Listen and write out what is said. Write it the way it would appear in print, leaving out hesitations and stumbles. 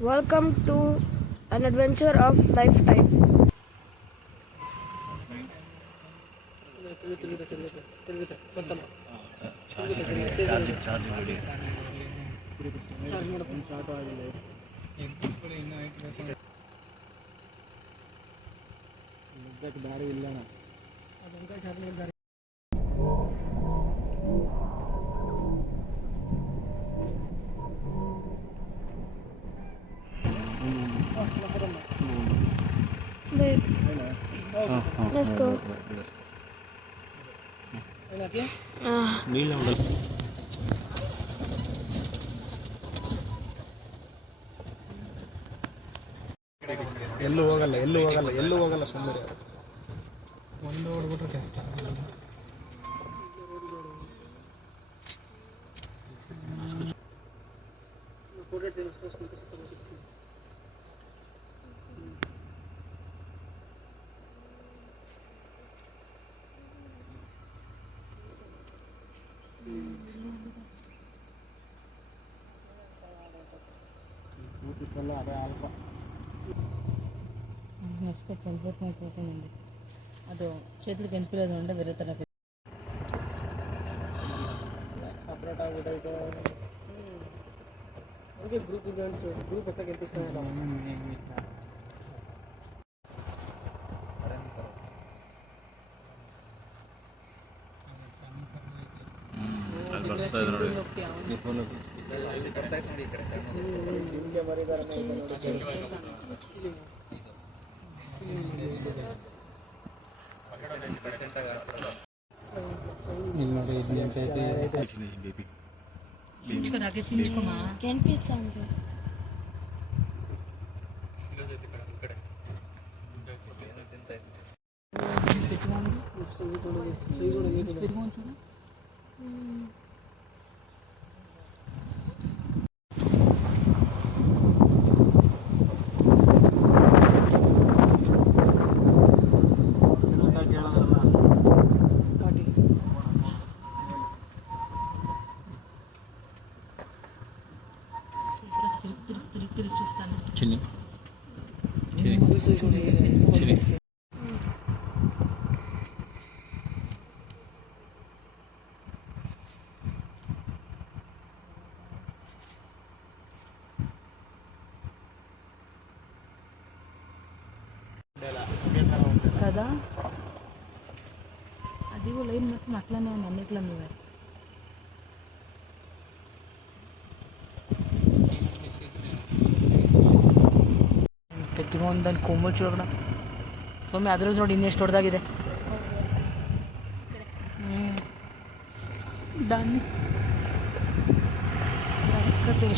Welcome to an adventure of lifetime. Babe, let's go. ಎಲ್ಲೂ ಹೋಗಲ್ಲ ಸುಮ್ಮನೆ ಒಂದು ಹೊಡ್ಬಿಟ್ರೆ అదే ఆల్ఫా చనిపోతుంది. ಅದು చేతులకు ఎంపిలేదు ఉండే వేరే ತರ సపరేట్ ಆಗ್ಬಿಟ್ಟೈತೆ ಅದಕ್ಕೆ ಗ್ರೂಪ್ ಇದೆ ಅಂತ ಗ್ರೂಪ್ ಎತ್ತ ಕಲ್ಪಿಸ್ತಾನೆ చించుకోమా కనిపిస్తుంది. చూడు చిన్ని చిన్ని కదా అది కూడా లైన్ మొత్తం అట్లానే ఉంది అన్నిట్లో మీద ಒಂದನ್ನು ಕೊಂಬಲ್ ಚೂಡ ಸೊಮ್ಮೆ ಅದ್ರ ನೋಡಿ ಇನ್ನೆಷ್ಟು ದೊಡ್ಡದಾಗಿದೆ ದಾನಿ